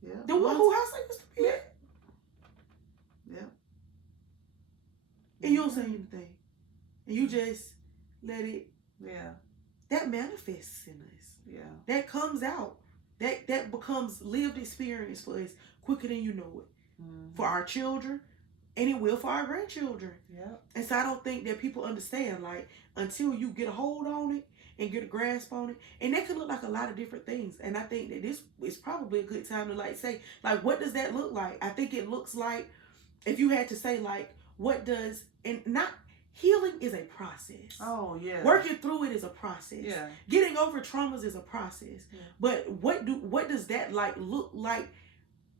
Yeah. The one who has used to be. Yeah. Yeah. And you don't say anything. And you just let it. Yeah. That manifests in us. Yeah. That comes out. That becomes lived experience for us quicker than you know it. For our children. And it will for our grandchildren. Yeah. And so I don't think that people understand, like, until you get a hold on it and get a grasp on it. And that could look like a lot of different things. And I think that this is probably a good time to, like, say, like, what does that look like? I think it looks like, if you had to say, like, healing is a process. Oh, yeah. Working through it is a process. Yeah. Getting over traumas is a process. Yeah. But what does that, like, look like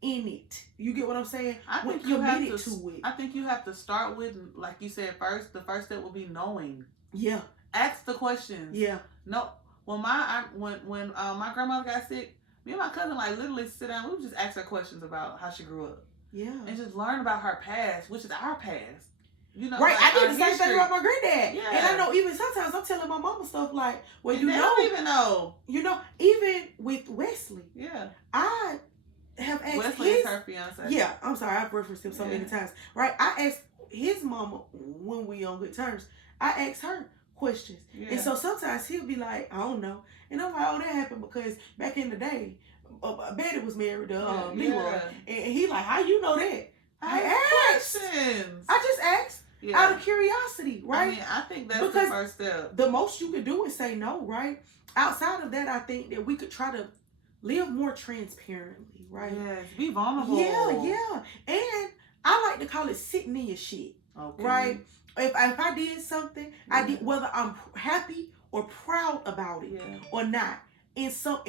in it? You get what I'm saying? I think you have to it. I think you have to start with, like you said, the first step will be knowing. Yeah. Ask the questions. Yeah. No. When my grandmother got sick, me and my cousin literally sit down. We would just ask her questions about how she grew up. Yeah. And just learn about her past, which is our past. Right, I did the same thing about my granddad. Yeah. And I know even sometimes I'm telling my mama stuff like, well, they don't even know. Even with Wesley. Yeah. I have asked Wesley is her fiance. Yeah, I'm sorry, I've referenced him so many times. Right, I asked his mama when we on good terms. I asked her questions, and so sometimes he'll be like, I don't know, and I'm like, oh, that happened because back in the day, Betty was married to Leroy, and he like, how you know that? I asked. I just asked out of curiosity, right? I mean, I think that's because the first step. The most you can do is say no, right? Outside of that, I think that we could try to live more transparently, right? Yes, be vulnerable. Yeah. And I like to call it sitting in your shit, right? If I did something, I did, whether I'm happy or proud about it or not. In some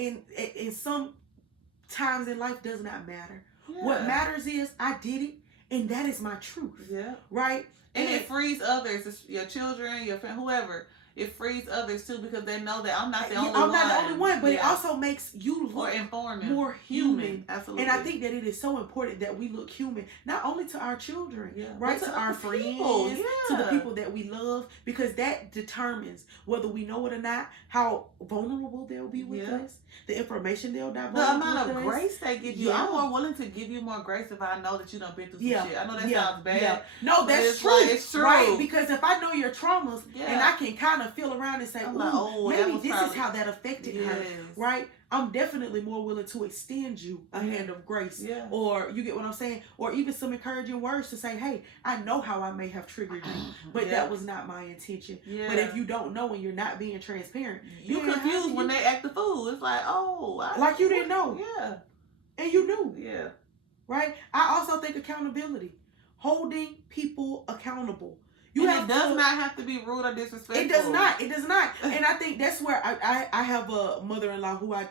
times in life does not matter. Yeah. What matters is I did it, and that is my truth. Yeah. Right? And it frees others, your children, your friend, whoever. It frees others too because they know that I'm not the only one. I'm not the only one, but it also makes you look more human. Absolutely. And I think that it is so important that we look human, not only to our children, right, to our friends, to the people that we love, because that determines whether we know it or not, how vulnerable they'll be with us, the information they'll divulge with us. The amount of grace they give you. I'm more willing to give you more grace if I know that you done been through some shit. I know that sounds bad. Yeah. No, that's true. It's true. Right? Because if I know your traumas and I can kind of feel around and say, maybe this is how that affected her, right? I'm definitely more willing to extend you a hand of grace. Yeah. Or you get what I'm saying? Or even some encouraging words to say, hey, I know how I may have triggered you, but that was not my intention. Yeah. But if you don't know and you're not being transparent, you confused when they act the fool. It's like, like you didn't know. Yeah. And you knew. Yeah. Right? I also think accountability. Holding people accountable. It does not have to be rude or disrespectful. It does not. It does not. And I think that's where I have a mother-in-law who I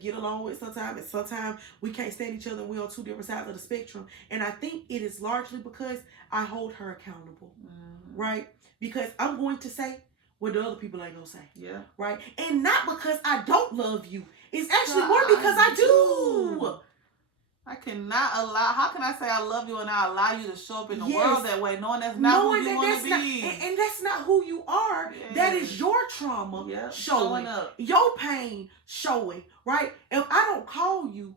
get along with sometimes, and sometimes we can't stand each other and we're on two different sides of the spectrum. And I think it is largely because I hold her accountable. Mm-hmm. Right? Because I'm going to say what the other people ain't going to say. Yeah. Right? And not because I don't love you. It's actually more because I do. I cannot allow. How can I say I love you and I allow you to show up in the world that way, knowing that's not who you want to be? And that's not who you are. Yes. That is your trauma showing up, your pain showing. Right? If I don't call you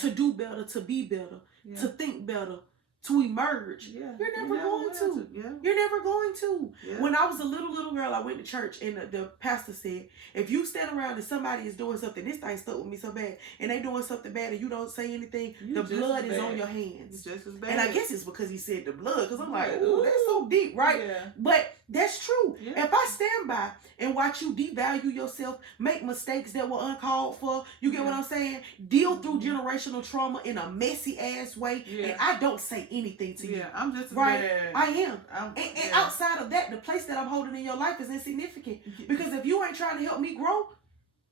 to do better, to be better, to think better, to emerge, you're never going to. You're never going to. Yeah. When I was a little girl, I went to church and the pastor said, if you stand around and somebody is doing something, this thing stuck with me so bad, and they doing something bad and you don't say anything, the blood is on your hands. Just as bad. And I guess it's because he said the blood, because I'm like, oh, that's so deep, right? Yeah. But that's true. Yeah. If I stand by and watch you devalue yourself, make mistakes that were uncalled for, you get what I'm saying? Deal through generational trauma in a messy ass way, and I don't say anything to you. Yeah, I'm just bad. I am. And outside of that, the place that I'm holding in your life is insignificant. Because if you ain't trying to help me grow,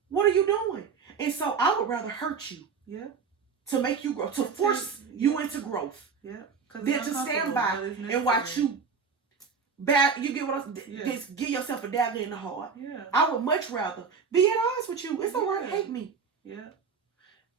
what are you doing? And so I would rather hurt you. Yeah. To make you grow, to force you into growth. Yeah. Than to stand by and watch you bad. You get what I'm saying? Just give yourself a dagger in the heart. Yeah. I would much rather be at odds with you. It's alright to hate me. Yeah.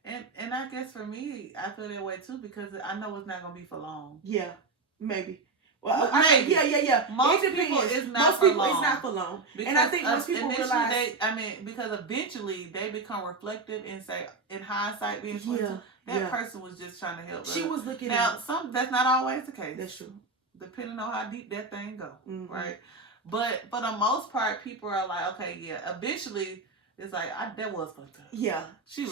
And I guess for me, I feel that way too because I know it's not gonna be for long. Yeah, maybe. Well, maybe. Yeah. Most people, it's not for long. It's not for long. Because and I think most people realize. Because eventually they become reflective and say, in hindsight, being 22, that person was just trying to help. She was looking now, that's not always the case. That's true. Depending on how deep that thing go, right? But for the most part, people are like, okay, eventually. It's like that was fucked up. Yeah, she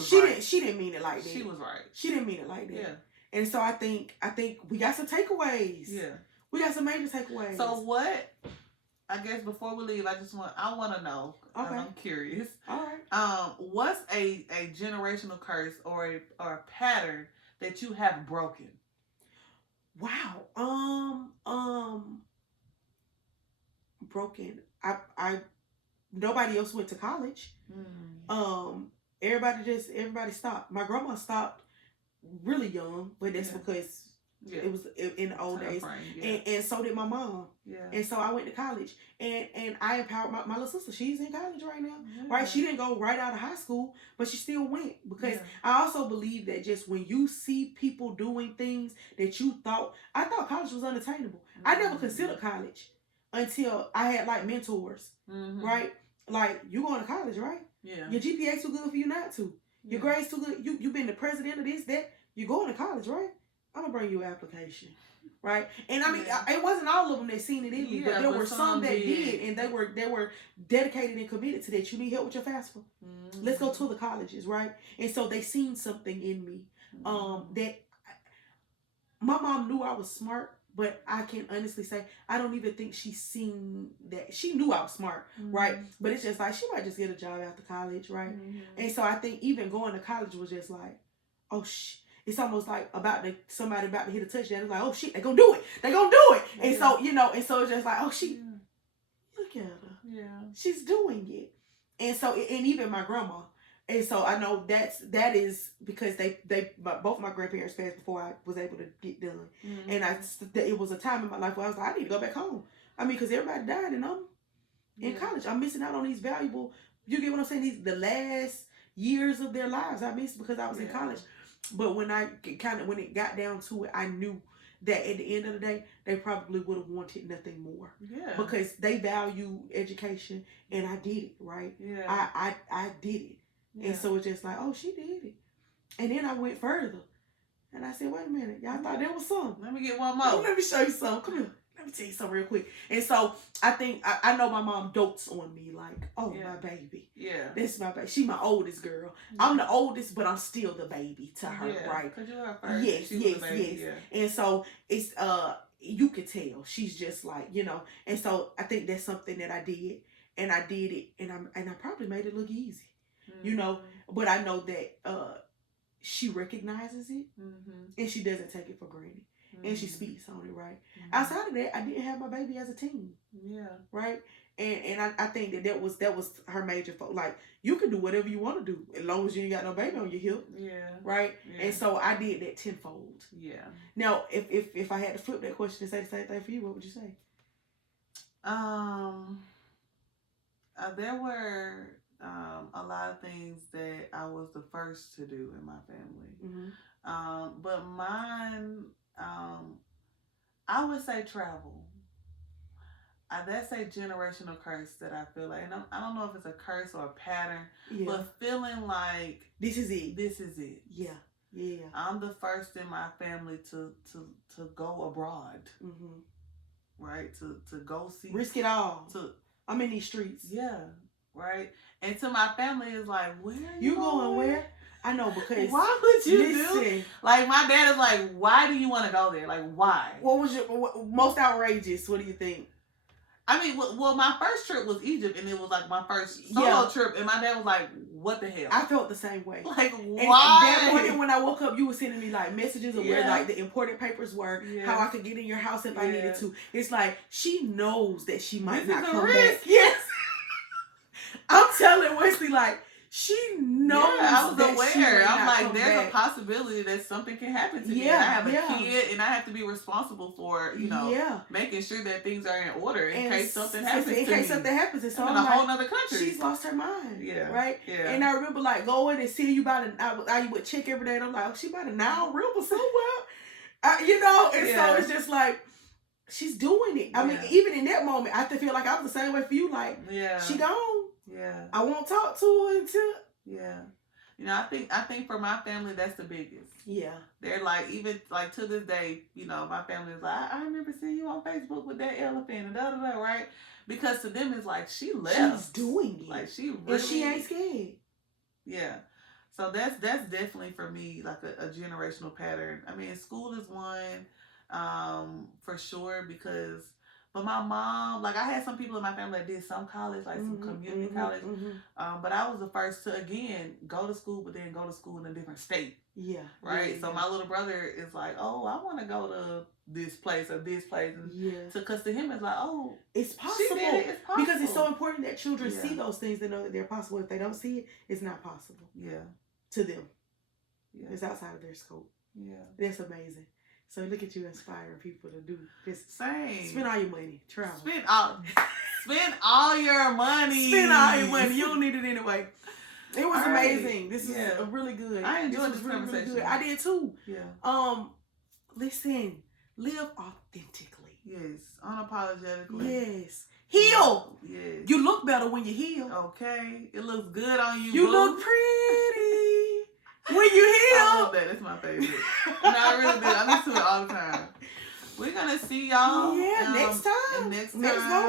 didn't mean it like that. She was right. She didn't mean it like that. Yeah. And so I think we got some takeaways. Yeah. We got some major takeaways. So what? I guess before we leave, I want to know. Okay. I'm curious. All right. What's a generational curse or a pattern that you have broken? Wow. Broken. I nobody else went to college. Everybody stopped. My grandma stopped really young, but that's because it was in the old days. And so did my mom. Yeah. And so I went to college and I empowered my little sister. She's in college right now. Yeah. Right? She didn't go right out of high school, but she still went because I also believe that just when you see people doing things that I thought college was unattainable. I never considered college until I had like mentors, right? Like, you going to college, right? Yeah. Your GPA too good for you not to. Your grades too good. You been the president of this, that. You going to college, right? I'm going to bring you an application, right? And I mean, it wasn't all of them that seen it in me, but there were some that did, and they were dedicated and committed to that. You need help with your FAFSA? Let's go to the colleges, right? And so they seen something in me that my mom knew I was smart. But I can honestly say, I don't even think she seen that. She knew I was smart, right? But it's just like, she might just get a job after college, right? And so I think even going to college was just like, oh, it's almost like somebody about to hit a touchdown. It's like, oh, shit, they're going to do it. They're going to do it. And so, and so it's just like, oh, look at her. Yeah. She's doing it. And so, and even my grandma. And so I know that is because both my grandparents passed before I was able to get done. And it was a time in my life where I was like, I need to go back home. I mean, because everybody died and I'm in college. I'm missing out on these valuable, you get what I'm saying? The last years of their lives I missed because I was in college. But when it got down to it, I knew that at the end of the day, they probably would have wanted nothing more. Yeah. Because they value education and I did it, right? Yeah. I did it. Yeah. And so it's just like, oh, she did it. And then I went further. And I said, wait a minute. Y'all thought there was some. Let me get one more. Let me show you some. Come here. let me tell you something real quick. And so I think I know my mom dotes on me like, oh, my baby. Yeah. This is my baby. She my oldest girl. Yeah. I'm the oldest, but I'm still the baby to her, right? Because you're her first. Yes, yes. Yeah. And so it's you could tell she's just like, you know. And so I think that's something that I did, and I did it, and I probably made it look easy, you know. But I know that she recognizes it, and she doesn't take it for granted. And she speaks on it, right? Outside of that, I didn't have my baby as a teen. Yeah. Right? And I think that was her major focus. Like, you can do whatever you want to do as long as you ain't got no baby on your hip. Yeah. Right? Yeah. And so I did that tenfold. Yeah. Now, if I had to flip that question and say the same thing for you, what would you say? There were a lot of things that I was the first to do in my family. But mine, I would say travel. That's a generational curse that I feel like, and I don't know if it's a curse or a pattern, but feeling like this is it. This is it. Yeah, yeah. I'm the first in my family to go abroad, right? To go see, risk it all. I'm in these streets. Yeah, right. And to my family, is like, where are you going? Where? I know, because why would you do? Like, my dad is like, why do you want to go there? Like, why? What was your most outrageous? What do you think? I mean, well, my first trip was Egypt, and it was like my first solo trip, and my dad was like, what the hell? I felt the same way. Like, why? And that morning when I woke up, you were sending me like messages of where like the important papers were, how I could get in your house if I needed to. It's like, she knows that she might not come back. Yes. I'm telling Wesley, like, she knows. I was aware. I'm like, there's a possibility that something can happen to me. And I have a kid, and I have to be responsible for, you know, making sure that things are in order in case something happens to me. In case something happens, and so I'm in a whole other country. She's lost her mind. Yeah. Right? Yeah. And I remember like going and seeing you by I would check every day, and I'm like, oh, she by the Nile River somewhere. You know? And so it's just like, she's doing it. I mean, even in that moment, I feel like I was the same way for you. Like, she gone. Yeah, I won't talk to her until. Yeah, you know, I think for my family, that's the biggest. Yeah, they're like, even like to this day, you know, my family is like, I remember seeing you on Facebook with that elephant and da da da, right? Because to them it's like, she left. She's doing it. Like, she really, and she ain't scared. Yeah, so that's definitely for me like a generational pattern. I mean, school is one, for sure, because. But my mom, like, I had some people in my family that did some college, like some community college. But I was the first to, again, go to school, but then go to school in a different state. Yeah. Right? Yeah, so my little brother is like, oh, I want to go to this place or this place. And because to him, it's like, oh, it's possible. She did it. It's possible. Because it's so important that children see those things and know that they're possible. If they don't see it, it's not possible. Yeah. To them. Yeah. It's outside of their scope. Yeah. That's amazing. So look at you inspiring people to do this. Same. Spend all your money. Travel. Spend all your money. Spend all your money. You don't need it anyway. It was amazing. This is a really good. I enjoyed this conversation. Really good. I did too. Yeah. Listen. Live authentically. Yes. Unapologetically. Yes. Heal. Yes. You look better when you heal. Okay. It looks good on you. You look pretty. When you heal. I love that. That's my favorite. No, I really do. I listen to it all the time. We're going to see y'all. Yeah, next time. Next go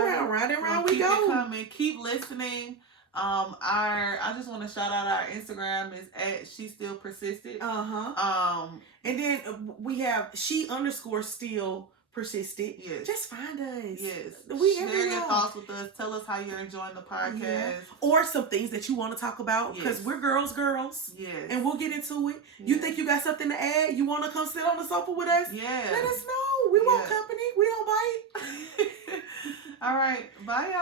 round. Round and round we go. Keep it coming. Keep listening. I just want to shout out our Instagram is at She Still Persisted. And then we have She_Still Persisted. Yes. Just find us. Yes. Share your thoughts with us. Tell us how you're enjoying the podcast. Yeah. Or some things that you want to talk about. Because we're girls. Yes. And we'll get into it. Yes. You think you got something to add? You want to come sit on the sofa with us? Yeah. Let us know. We want company. We don't bite. All right. Bye, y'all.